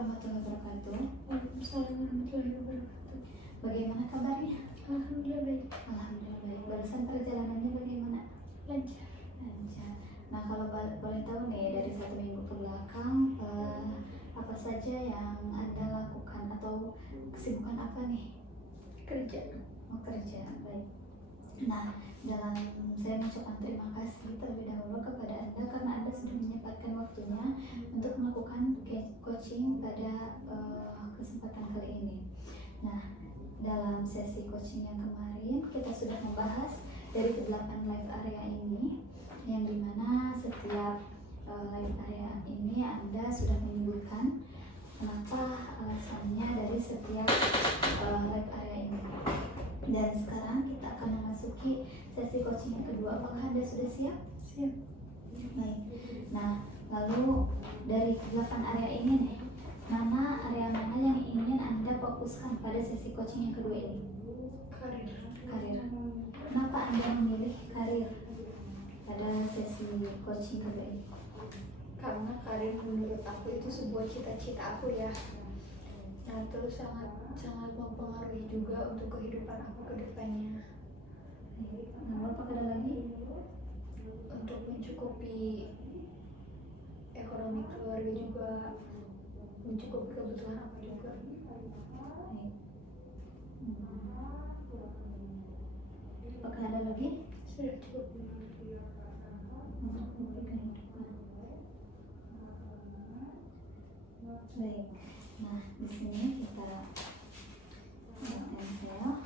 warahmatullahi wabarakatuh. Waalaikumsalam warahmatullahi wabarakatuh. Bagaimana kabarnya? Alhamdulillah baik. Alhamdulillah baik. Barusan perjalanannya bagaimana? Lancar. Lancar. Nah, kalau boleh tahu nih dari 1 minggu ke belakang, apa saja yang Anda lakukan atau kesibukan apa nih? Kerja. Mau kerja, baik. Nah, saya mengucapkan terima kasih terlebih dahulu kepada Anda karena Anda sudah menyempatkan waktunya untuk melakukan coaching pada kesempatan kali ini. Nah, dalam sesi coaching yang kemarin kita sudah membahas dari ke-8 live area ini, yang dimana setiap live area ini Anda sudah menyebutkan kenapa alasannya dari setiap live area ini. Dan sekarang kita akan memasuki sesi coaching yang kedua. Apakah Anda sudah siap? Siap. Baik. Nah, lalu dari 8 area ini nih, area mana yang ingin Anda fokuskan pada sesi coaching yang kedua ini? Karir. Karir. Kenapa Anda memilih karir pada sesi coaching kedua ini? Karena karir menurut aku itu sebuah cita-cita aku ya. Nah, terus sangat mempengaruhi juga untuk kehidupan aku ke depannya. Lalu apakah ada lagi? Untuk mencukupi ekonomi keluarga juga, mencukupi kebutuhan aku juga. Apakah ada lagi? Sudah cukup. Baik. Nah, di sini kita tempel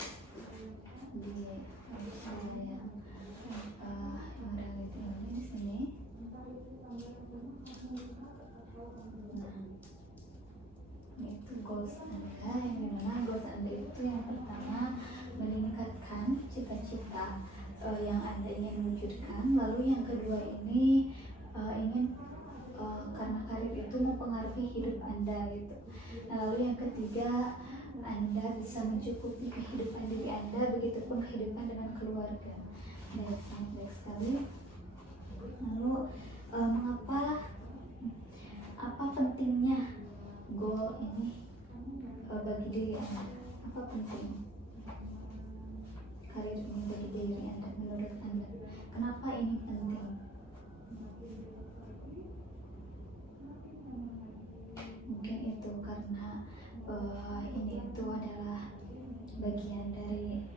di modality ini di sini. Nah, itu goals Anda, yang dimana goals Anda itu yang pertama meningkatkan cita-cita yang Anda ingin wujudkan. Lalu yang kedua ini ingin karena karir itu mempengaruhi hidup Anda gitu. Nah, lalu yang ketiga, Anda bisa mencukupi kehidupan diri Anda, begitupun kehidupan dengan keluarga. Baik, sangat baik sekali. Lalu apa pentingnya goal ini bagi diri Anda? Apa penting karir ini bagi diri Anda menurut Anda? Kenapa ini penting? Mungkin itu karena ini itu adalah bagian dari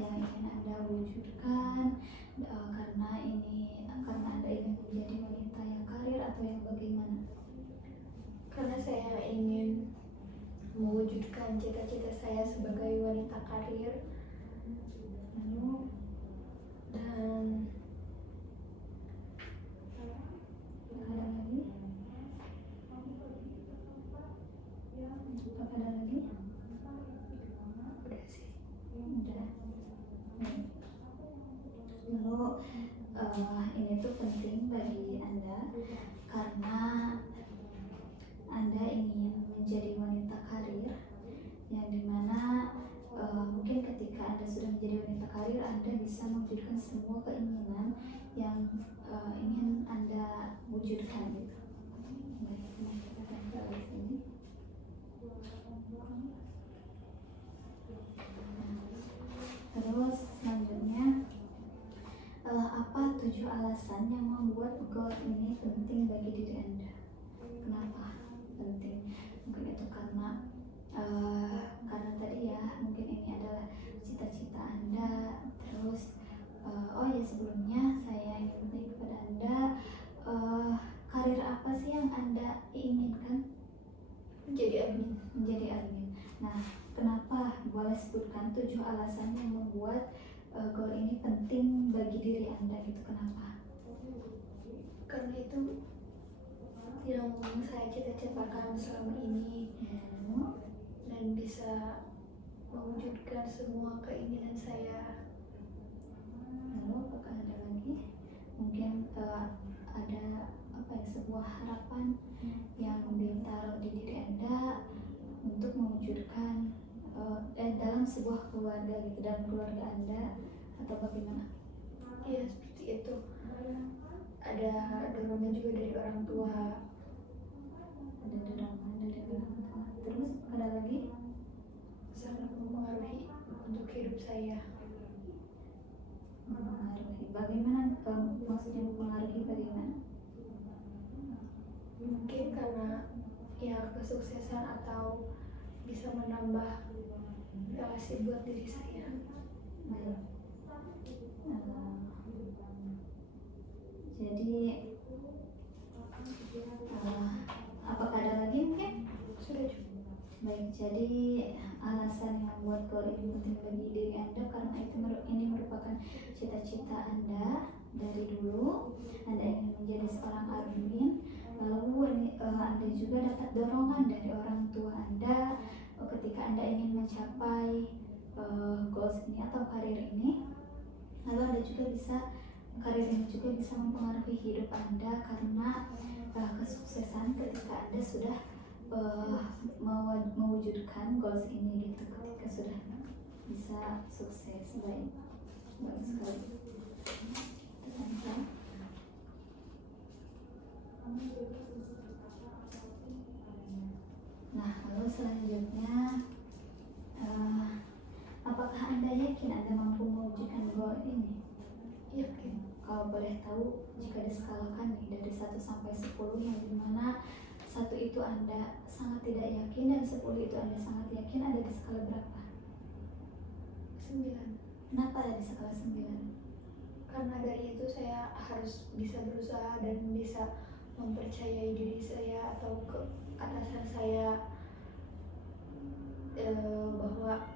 yang ingin Anda wujudkan, karena Anda ingin menjadi wanita yang karir atau yang bagaimana? Karena saya ingin mewujudkan cita-cita saya sebagai wanita karir. Lalu Dan ada lagi? Apa ada lagi? udah sih. Udah. Lalu ini tuh penting bagi Anda karena Anda ingin menjadi wanita karir, yang dimana mungkin ketika Anda sudah menjadi wanita karir, Anda bisa mewujudkan semua keinginan yang ingin Anda wujudkan gitu. Baik, nah kita tempel di sini. Terus selanjutnya, apa 7 alasan yang membuat goal ini penting bagi diri Anda? Kenapa penting? Mungkin itu karena tadi ya, mungkin ini adalah cita-cita Anda. Terus sebelumnya saya ingin bertanya kepada Anda, karir apa sih yang Anda inginkan? Menjadi admin. Nah, kenapa? Boleh sebutkan 7 alasan yang membuat goal ini penting bagi diri Anda gitu. Kenapa? Karena itu yang saya cita-citakan selama ini, dan bisa mewujudkan semua keinginan saya. Lalu apakah ada lagi? Mungkin ada sebuah harapan yang ditaruh di diri Anda untuk mewujudkan dalam sebuah keluarga gitu, dalam keluarga Anda, atau bagaimana? Ya, seperti itu. Ada dorongan juga dari orang tua. Ada saya. Mempengaruhi bagaimana, maksudnya mempengaruhi bagaimana? Mungkin karena ya kesuksesan atau bisa menambah relasi buat diri saya. Baik. Jadi apakah ada lagi mungkin? Sudah cukup. Baik, jadi alasan yang membuat goal ini penting bagi diri Anda karena ini merupakan cita-cita Anda dari dulu. Anda ingin menjadi seorang admin, lalu Anda juga dapat dorongan dari orang tua Anda ketika Anda ingin mencapai goals ini atau karir ini. Lalu Anda juga karir ini juga bisa mempengaruhi hidup Anda karena kesuksesan ketika Anda sudah mewujudkan goals ini gitu, ketika sudah bisa sukses. Baik sekali. Nah, lalu selanjutnya, apakah Anda yakin Anda mampu mewujudkan goal ini? Yakin. Kalau boleh tahu, jika diskalakan nih dari 1 sampai 10, yang dimana 1 itu Anda sangat tidak yakin dan 10 itu Anda sangat yakin, ada di skala berapa? 9. Kenapa ada di skala 9? Karena dari itu saya harus bisa berusaha dan bisa mempercayai diri saya atau ke atasan saya bahwa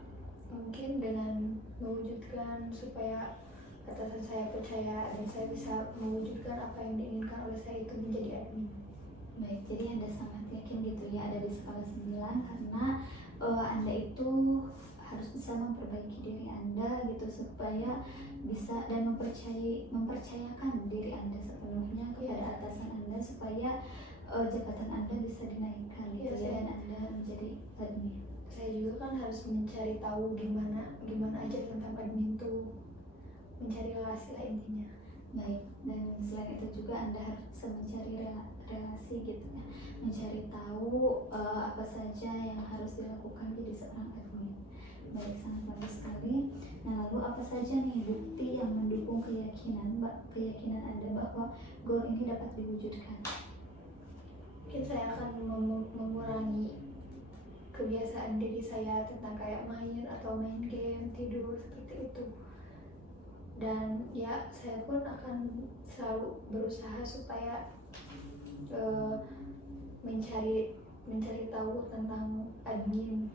mungkin dengan mewujudkan supaya atasan saya percaya dan saya bisa mewujudkan apa yang diinginkan oleh saya itu menjadi admin. Baik, jadi Anda sangat yakin gitu ya, ada di skala 9 karena Anda itu harus bisa memperbaiki diri Anda gitu supaya bisa dan mempercayakan diri Anda sepenuhnya kepada atasan Anda supaya jabatan Anda bisa dinaikkan gitu ya, dan Anda menjadi admin. Saya juga kan harus mencari tahu gimana aja tentang admin tuh, mencari relasi lah intinya. Baik, dan selain itu juga Anda harus bisa mencari relasi gitu ya, mencari tahu apa saja yang harus dilakukan jadi seorang admin. Baik, sangat bagus sekali. Nah, lalu apa saja nih bukti yang mendukung keyakinan Anda bahwa goal ini dapat diwujudkan? Mungkin saya akan mengurangi kebiasaan diri saya tentang kayak main game, tidur seperti itu. Dan ya saya pun akan selalu berusaha supaya mencari tahu tentang admin,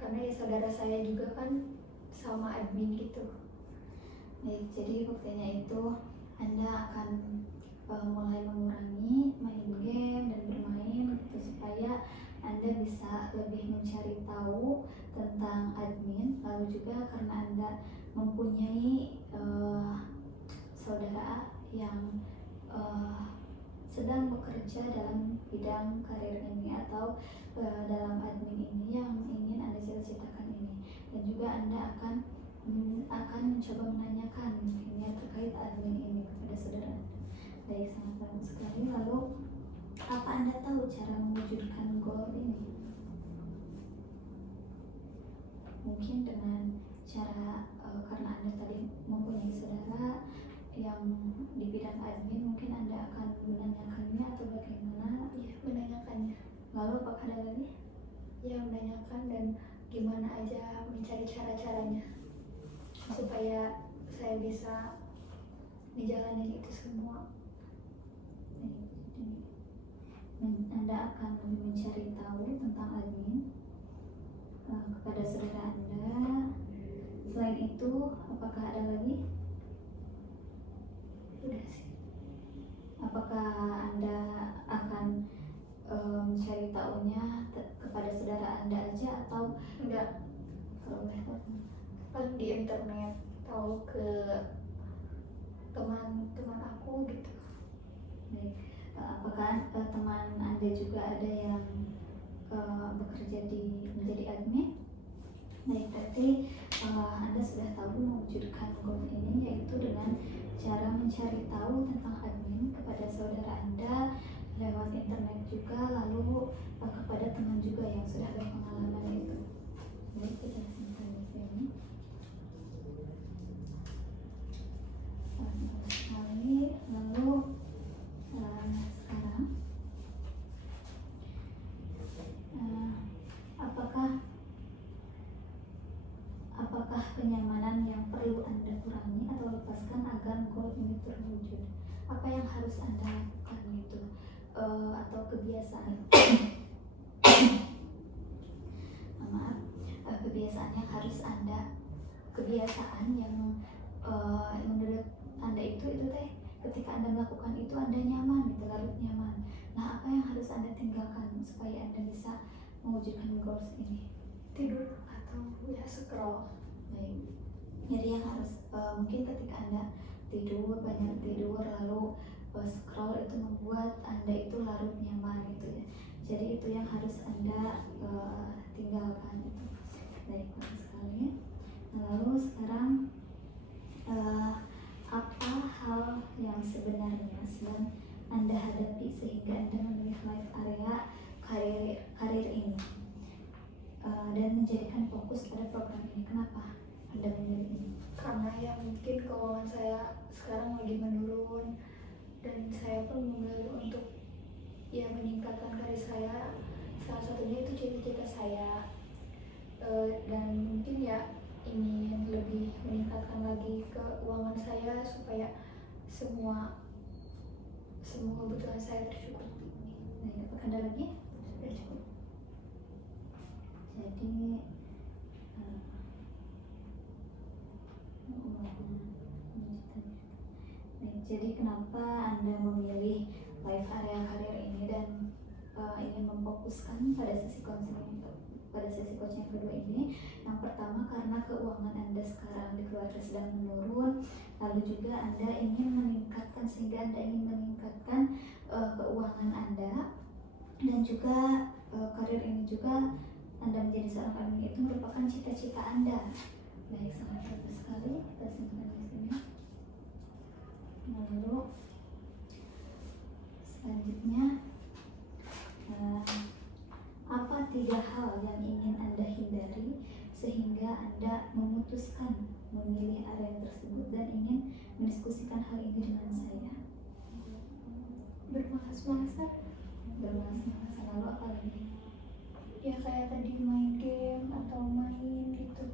karena ya saudara saya juga kan sama admin gitu. Baik, jadi buktinya itu Anda akan mulai mengurangi main game dan bermain gitu supaya Anda bisa lebih mencari tahu tentang admin. Lalu juga karena Anda mempunyai saudara yang sedang bekerja dalam bidang karir ini atau dalam admin ini yang ingin Anda cita-citakan ini, dan juga Anda akan mencoba menanyakan ini terkait admin ini kepada saudara Anda. Baik, sangat bagus sekali. Lalu apa Anda tahu cara mewujudkan goal ini? Mungkin dengan cara karena Anda tadi mempunyai saudara yang di bidang admin, mungkin Anda akan menanyakannya atau bagaimana? Iya, menanyakannya. Lalu apakah ada lagi? Ya, menanyakan dan gimana aja mencari cara-caranya supaya saya bisa menjalani itu semua. Anda akan mencari tahu tentang admin kepada saudara Anda. Selain itu, apakah ada lagi? Udah sih. Apakah Anda akan mencari tahunya kepada saudara Anda aja atau Enggak, kalau boleh tahu? paling di internet, tahu ke teman-teman aku gitu. Baik. Apakah teman Anda juga ada yang bekerja menjadi admin? Baik, berarti Anda sudah tahu mewujudkan goal ini yaitu dengan cara mencari tahu tentang admin kepada saudara Anda lewat internet juga, lalu kepada teman juga yang sudah berpengalaman itu. Baik, kita simpan di sini. itu terwujud. Apa yang harus Anda lakukan gitu, atau kebiasaan maaf, kebiasaan yang harus Anda, kebiasaan yang menurut Anda itu teh ketika Anda melakukan itu Anda nyaman gitu, larut nyaman. Nah, apa yang harus Anda tinggalkan supaya Anda bisa mewujudkan goals ini? Tidur atau ya scroll. Baik. Jadi yang harus mungkin ketika Anda tidur, banyak tidur lalu scroll itu membuat Anda itu larut nyaman gitu ya. Jadi itu yang harus Anda tinggalkan itu. Baik, bagus sekali. Nah, lalu sekarang apa hal yang sebenarnya sedang Anda hadapi sehingga Anda memilih life area karir ini dan menjadikan fokus pada program ini? Kenapa Anda memilih ini? Karena ya mungkin keuangan saya sekarang lagi menurun dan saya pun memilih untuk ya meningkatkan karir saya. Salah satunya itu cita-cita saya, dan mungkin ya ingin lebih meningkatkan lagi keuangan saya supaya semua kebutuhan saya tercukupi. Nah, apakah ada lagi? Sudah cukup. Jadi jadi kenapa Anda memilih life area karir ini dan ingin memfokuskan pada sesi coaching yang kedua ini? Yang pertama karena keuangan Anda sekarang di keluarga sedang menurun, lalu juga Anda ingin meningkatkan keuangan Anda, dan juga karir ini juga Anda menjadi seorang admin itu merupakan cita-cita Anda. Baik, sangat bagus sekali. Kita simpan di sini. Lalu selanjutnya, apa 3 hal yang ingin Anda hindari sehingga Anda memutuskan memilih area tersebut dan ingin mendiskusikan hal ini dengan saya? Bermalas-malasan. Lalu apa lagi? Ya kayak tadi main game atau main gitu.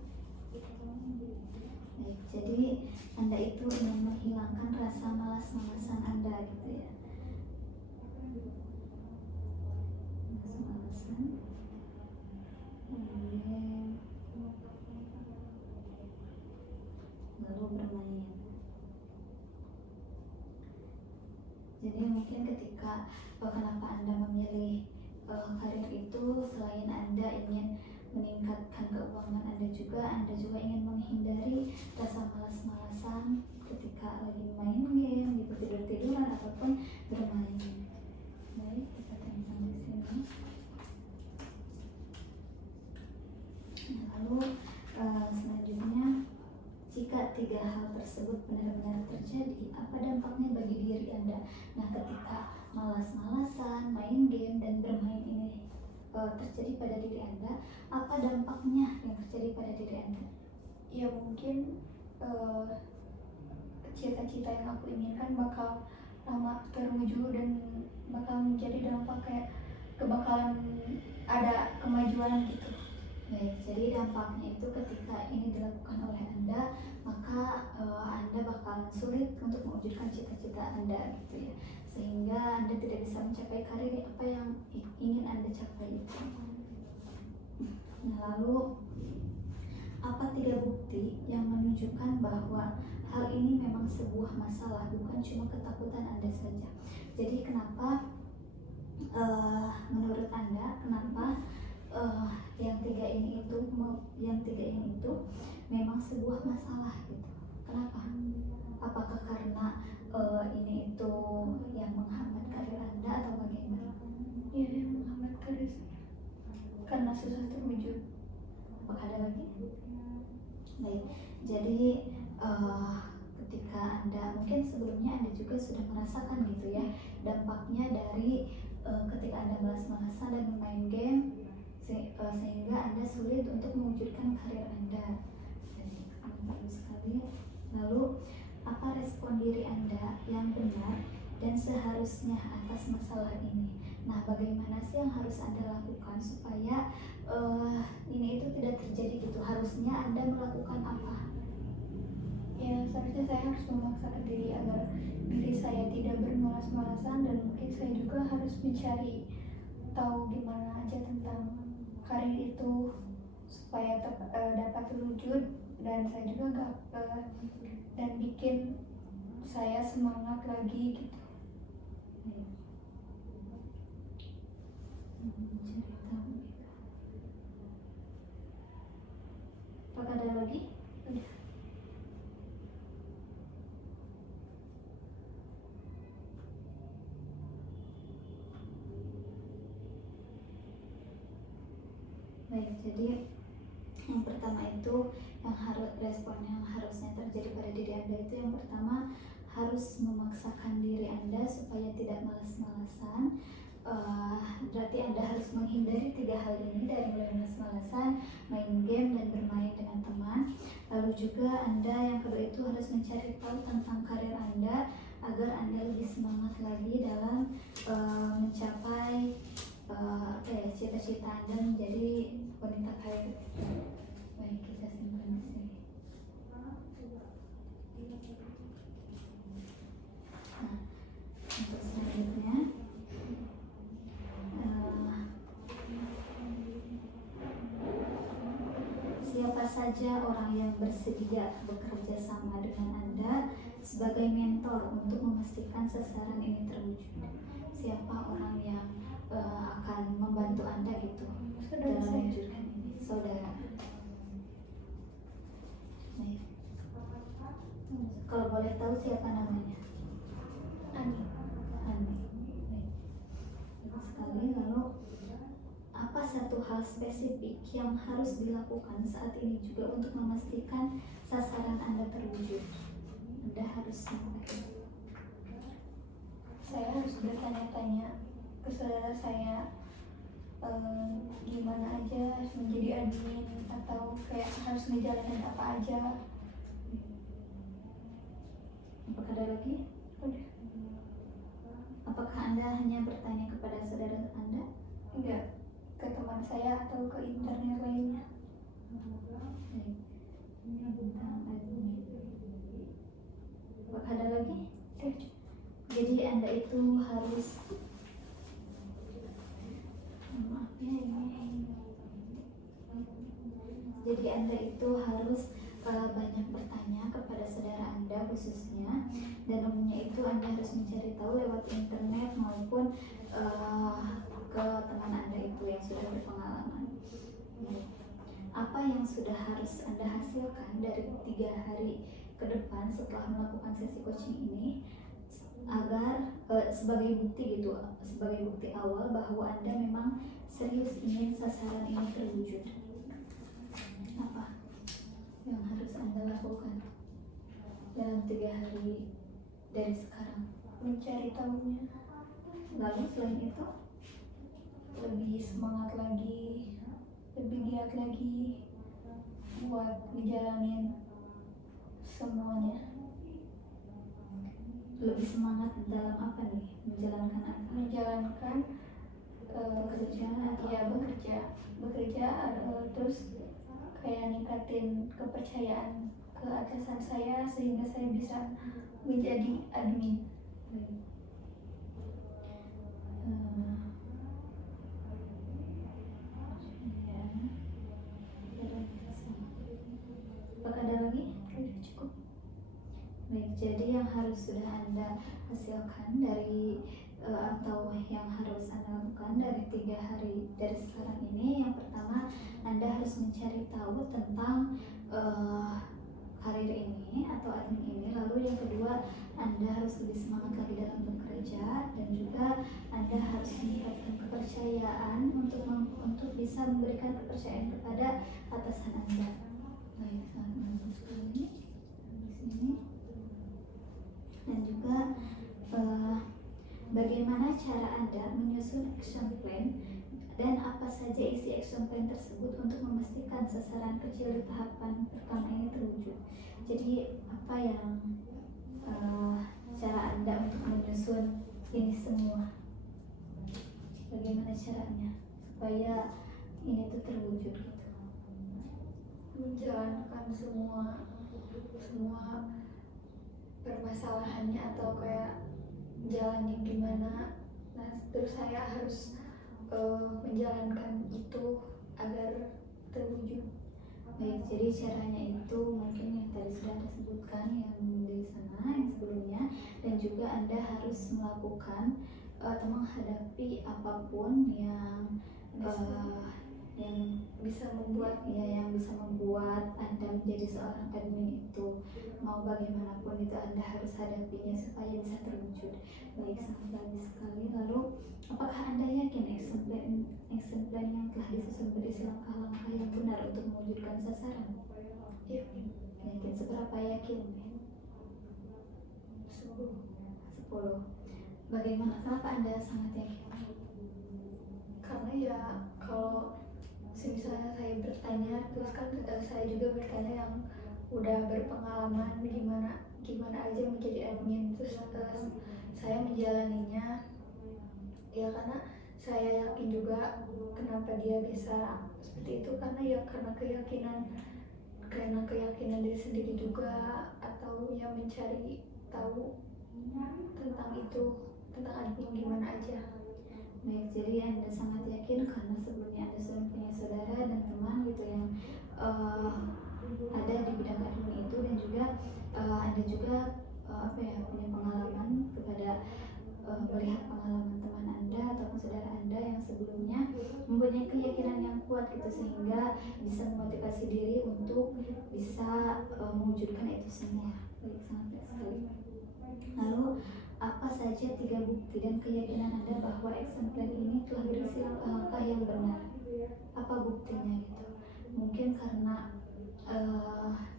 Baik, jadi Anda itu ingin menghilangkan rasa malas-malasan Anda gitu ya. Malas-malasan, kemudian lalu bermain. Jadi mungkin ketika kenapa Anda memilih karir itu, selain Anda ingin meningkatkan keuangan Anda juga ingin menghindari rasa malas-malasan ketika lagi main game, gitu, tidur-tiduran ataupun bermain. Baik, kita tempel di sini. Nah, lalu selanjutnya, jika 3 hal tersebut benar-benar terjadi, apa dampaknya bagi diri Anda? Nah, ketika malas-malasan, main game, dan bermain ini terjadi pada diri Anda, apa dampaknya yang terjadi pada diri Anda? Ya mungkin cita-cita yang aku inginkan bakal lama terwujud dan bakal menjadi dampak kayak kebakalan ada kemajuan gitu. Baik, jadi dampaknya itu ketika ini dilakukan oleh Anda, maka Anda bakalan sulit untuk mewujudkan cita-cita Anda gitu ya, sehingga Anda tidak bisa mencapai karir apa yang ingin Anda capai itu. Nah, lalu apa 3 bukti yang menunjukkan bahwa hal ini memang sebuah masalah, bukan cuma ketakutan Anda saja? Jadi kenapa menurut Anda kenapa yang tiga ini itu memang sebuah masalah gitu? Kenapa? Apakah karena ini itu yang menghambat karir Anda atau bagaimana? Ya yang menghambat karir saya karena susah terwujud. Apakah ada lagi? Baik, jadi ketika Anda mungkin sebelumnya Anda juga sudah merasakan gitu ya dampaknya dari ketika Anda malas-malasan dan bermain game sehingga Anda sulit untuk mewujudkan karir Anda. Jadi bagus sekali. Lalu apa respon diri Anda yang benar dan seharusnya atas masalah ini? Nah, bagaimana sih yang harus Anda lakukan supaya ini itu tidak terjadi gitu? Harusnya Anda melakukan apa? Ya seharusnya saya harus memaksakan diri agar diri saya tidak bermalas-malasan, dan mungkin saya juga harus mencari tahu gimana aja tentang karir itu supaya dapat terwujud, dan saya juga dan bikin saya semangat lagi gitu. Apakah ada lagi? Udah. Baik, jadi yang pertama itu yang harus respon yang harusnya terjadi pada diri Anda itu, yang pertama harus memaksakan diri Anda supaya tidak malas-malasan. Berarti Anda harus menghindari 3 hal ini, dari mulai malas-malasan, main game, dan bermain dengan teman. Lalu juga Anda yang kedua itu harus mencari tahu tentang karir Anda agar Anda lebih semangat lagi dalam mencapai cita-cita Anda menjadi wanita karir. Baik, kita simpan di sini. Nah, untuk selanjutnya, siapa saja orang yang bersedia bekerja sama dengan Anda sebagai mentor untuk memastikan sasaran ini terwujud? Siapa orang yang akan membantu Anda gitu Saudara dalam saya. mewujudkan ini? Saudara. Baik. Kalau boleh tahu siapa namanya? Ani. Ani. Baik. Bagus sekali. Lalu apa satu hal spesifik yang harus dilakukan saat ini juga untuk memastikan sasaran Anda terwujud? Anda harus Saya harus bertanya-tanya ke saudara saya gimana aja harus menjadi admin, atau kayak harus ngejalanin apa aja. Apakah ada lagi? Udah. Apakah Anda hanya bertanya kepada saudara Anda? Enggak, ke teman saya atau ke internet lainnya. Baik. Tentang admin. Apakah ada lagi? Udah. Jadi Anda itu harus, maaf ya ini. Jadi Anda itu harus banyak bertanya kepada saudara Anda khususnya, dan umumnya itu Anda harus mencari tahu lewat internet maupun ke teman Anda itu yang sudah berpengalaman. Apa yang sudah harus Anda hasilkan dari 3 hari ke depan setelah melakukan sesi coaching ini, agar sebagai bukti gitu, sebagai bukti awal bahwa Anda memang serius ingin sasaran ini terwujud? Apa yang harus Anda lakukan dalam 3 hari dari sekarang? Mencari tahunya, Lalu selain itu, lebih semangat lagi, lebih giat lagi buat ngejalanin semuanya. lebih semangat dalam apa nih? Menjalankan apa? Menjalankan Bekerja atau ya apa? bekerja terus kayak ningkatin kepercayaan ke atasan saya sehingga saya bisa menjadi admin. Apakah ada lagi? Udah cukup. Baik, jadi yang harus sudah Anda hasilkan dari atau yang harus Anda lakukan dari 3 hari dari sekarang ini, yang pertama Anda harus mencari tahu tentang karir ini atau admin ini. Lalu yang kedua, Anda harus lebih semangat lagi dalam bekerja, dan juga Anda harus meningkatkan kepercayaan untuk bisa memberikan kepercayaan kepada atasan Anda. Baik, sangat bagus sekali di sini. Dan juga bagaimana cara Anda menyusun action plan, dan apa saja isi action plan tersebut untuk memastikan sasaran kecil di tahapan pertama ini terwujud. Jadi apa yang cara Anda untuk menyusun ini semua? Bagaimana caranya supaya ini tuh terwujud gitu? Menjalankan semua semua permasalahannya atau kayak jalannya gimana. Nah terus saya harus menjalankan itu agar terwujud. Baik, jadi caranya itu mungkin yang tadi sudah Anda sebutkan yang di sana yang sebelumnya, dan juga Anda harus melakukan atau menghadapi apapun yang Bisa membuat yang bisa membuat Anda menjadi seorang admin itu. Mau bagaimanapun itu Anda harus hadapinya supaya bisa terwujud. Baik, sangat bagus sekali. Lalu apakah Anda yakin action plan yang telah disusun berisi langkah-langkah yang benar untuk mewujudkan sasaran? yakin. Yakin, seberapa yakin? 10. Bagaimana? Kenapa Anda sangat yakin? Karena ya kalau misalnya saya bertanya terus kan saya juga bertanya yang udah berpengalaman gimana aja menjadi admin, terus saya menjalaninya ya karena saya yakin juga kenapa dia bisa seperti itu, karena ya karena keyakinan diri sendiri juga, atau ya mencari tahu tentang itu, tentang admin gimana aja. Baik, jadi Anda sangat yakin karena sebelumnya Anda sudah punya saudara dan teman gitu yang ada di bidang admin itu, dan juga Anda juga punya pengalaman kepada melihat pengalaman teman Anda ataupun saudara Anda yang sebelumnya mempunyai keyakinan yang kuat gitu, sehingga bisa memotivasi diri untuk bisa mewujudkan itu semua. Baik, sangat baik sekali. Lalu apa saja 3 bukti dan keyakinan Anda bahwa action plan ini telah berisi langkah-langkah yang benar? Apa buktinya gitu? Mungkin karena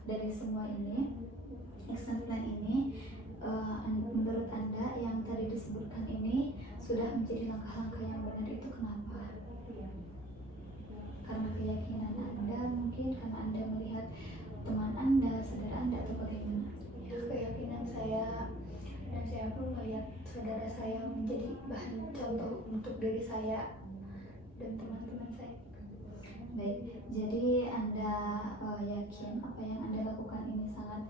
dari semua ini, action plan ini menurut Anda yang tadi disebutkan ini sudah menjadi langkah-langkah yang benar, itu kenapa? Karena keyakinan Anda, mungkin karena Anda melihat teman Anda, saudara Anda, atau bagaimana? Ya, keyakinan saya, dan saya pun melihat saudara saya menjadi bahan contoh untuk diri saya dan teman-teman saya. Baik, jadi Anda yakin apa yang Anda lakukan ini sangat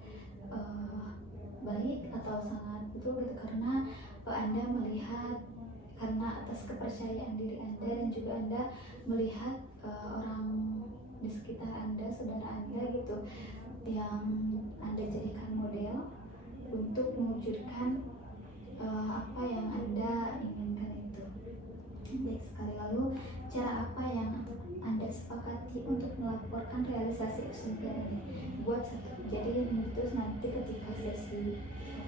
baik atau sangat betul gitu, karena Anda melihat karena atas kepercayaan diri Anda, dan juga Anda melihat orang di sekitar Anda, saudara Anda gitu, yang Anda jadikan model untuk mewujudkan apa yang Anda inginkan itu. Baik sekali. Lalu cara apa yang Anda sepakati untuk melaporkan realisasi action plan ini? Buat satu. Jadi terus nanti ketika sesi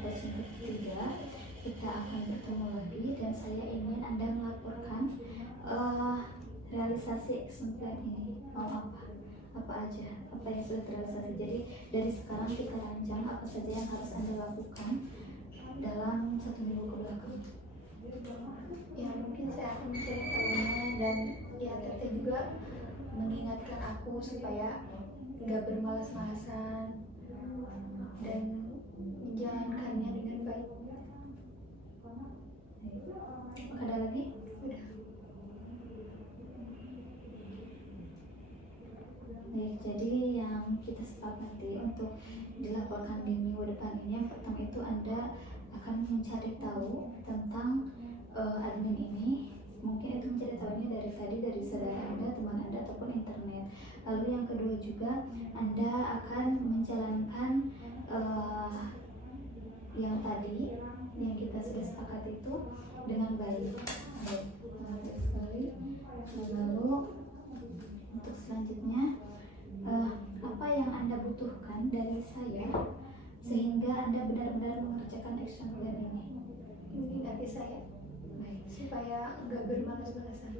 coaching ketiga kita akan bertemu lagi, dan saya ingin Anda melaporkan realisasi action plan ini. Mau apa aja, apa yang sudah terrealisasi. Jadi dari sekarang kita rancang apa saja yang harus Anda lakukan dalam 1 minggu ke belakang. Ya mungkin saya akan mencari tahunya, dan ya teteh juga mengingatkan aku supaya nggak bermalas-malasan dan menjalankannya dengan baik. Ada lagi? Udah. Baik, jadi yang kita sepakati untuk dilaporkan di minggu depan ini, yang pertama itu Anda akan mencari tahu tentang admin ini. Mungkin itu mencari tahunya dari saudara Anda, teman Anda, ataupun internet. Lalu yang kedua juga Anda akan menjalankan yang tadi yang kita sudah sepakati itu dengan baik. Baik, baik sekali. Lalu untuk selanjutnya, apa yang Anda butuhkan dari saya sehingga Anda benar-benar mengerjakan action plan ini? Mungkin dari saya, Baik, supaya nggak bermalas-malasan.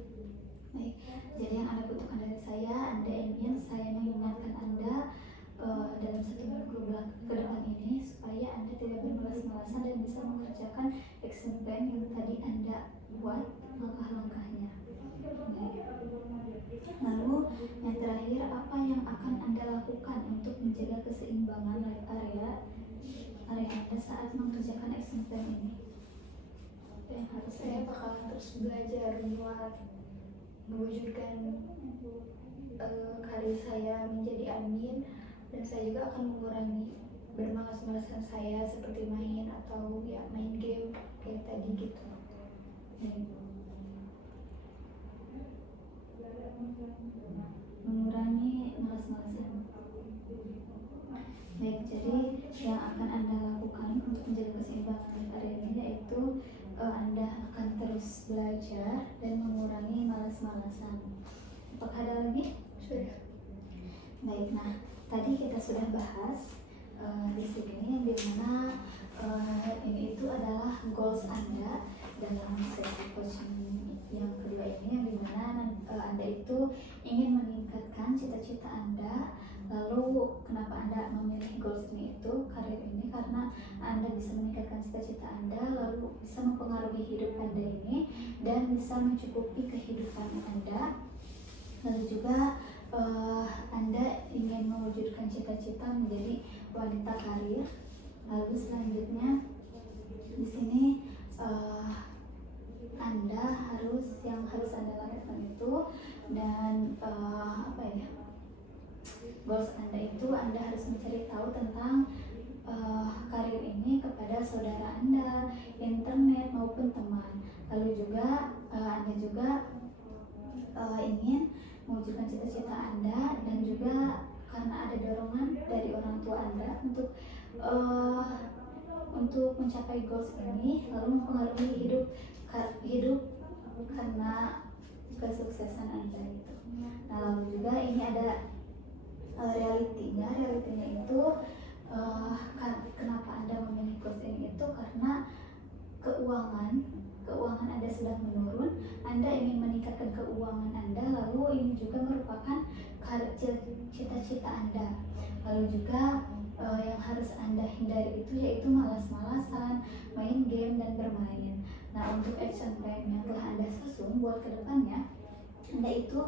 baik. Jadi yang Anda butuhkan dari saya, Anda ingin saya mengingatkan Anda dalam 1 minggu ke depan ini supaya Anda tidak bermalas-malasan dan bisa mengerjakan action plan yang tadi Anda buat langkah-langkahnya. Baik. Lalu yang terakhir, apa yang akan Anda lakukan untuk menjaga keseimbangan area Anda saat mengerjakan action plan ini? Yang harus Saya bakal terus belajar buat mewujudkan karir saya menjadi admin, dan saya juga akan mengurangi bermalas-malasan saya seperti main atau ya main game kayak tadi gitu. Mengurangi malas-malasan. Baik, jadi yang akan Anda lakukan untuk menjaga keseimbangan karir ini yaitu Anda akan terus belajar dan mengurangi malas-malasan. Apakah ada lagi? Sudah. Baik, nah tadi kita sudah bahas di sini yang dimana ini itu adalah goals Anda dalam sesi coaching yang kedua ini, yang dimana Anda itu ingin meningkatkan cita-cita Anda. Lalu kenapa Anda memilih goals ini itu, karir ini, karena Anda bisa meningkatkan cita-cita Anda, lalu bisa mempengaruhi hidup Anda ini dan bisa mencukupi kehidupan Anda. Lalu juga Anda ingin mewujudkan cita-cita menjadi wanita karir. Lalu selanjutnya di sini Anda yang harus Anda lakukan itu, dan goals Anda itu Anda harus mencari tahu tentang karir ini kepada saudara Anda, internet maupun teman. Lalu juga Anda juga ingin mewujudkan cita-cita Anda, dan juga karena ada dorongan dari orang tua Anda untuk mencapai goals ini, lalu mempengaruhi hidup karena kesuksesan Anda itu. Nah, lalu juga ini ada realitinya itu kenapa Anda memilih goals ini itu karena keuangan Anda sedang menurun. Anda ingin meningkatkan keuangan Anda, lalu ini juga merupakan cita-cita Anda. Lalu juga yang harus Anda hindari itu yaitu malas-malasan, main game dan bermain. Nah, untuk action plan yang telah Anda susun buat kedepannya, Anda itu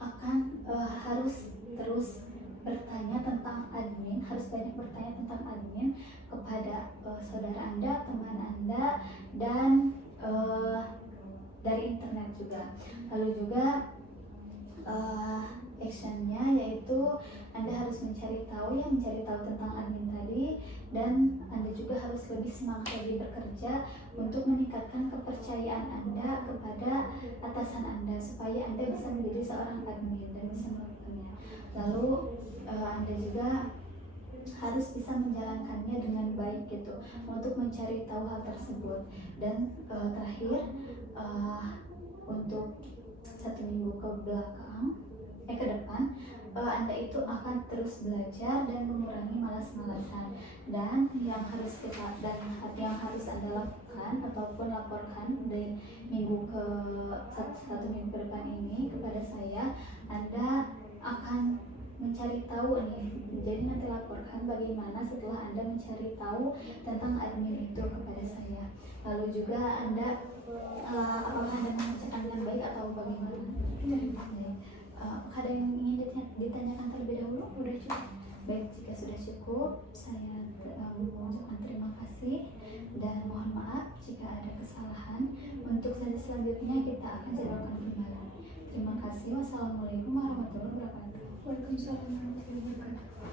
akan harus terus bertanya tentang admin, harus banyak bertanya tentang admin kepada saudara Anda, teman Anda, dan dari internet juga. Lalu juga actionnya yaitu Anda harus mencari tahu tentang admin tadi, dan Anda juga harus lebih semangat lagi bekerja untuk meningkatkan kepercayaan Anda kepada atasan Anda supaya Anda bisa menjadi seorang admin dan bisa melakukannya. Lalu Anda juga harus bisa menjalankannya dengan baik gitu untuk mencari tahu hal tersebut. Dan terakhir untuk 1 minggu ke depan Anda itu akan terus belajar dan mengurangi malas-malasan. Dan yang harus Anda lakukan ataupun laporkan dari satu minggu ke depan ini kepada saya, Anda akan mencari tahu nih. Jadi nanti laporkan bagaimana setelah Anda mencari tahu tentang admin itu kepada saya. Lalu juga Anda apakah Anda mengerjakan dengan baik atau bagaimana? Apakah ada yang ingin ditanyakan terlebih dahulu? Udah cukup? Baik, jika sudah cukup, saya mengucapkan terima kasih dan mohon maaf jika ada kesalahan. Untuk sesi selanjutnya kita akan jadwalkan kembali. Terima kasih. Wassalamualaikum warahmatullahi wabarakatuh. Waalaikumsalam warahmatullahi wabarakatuh.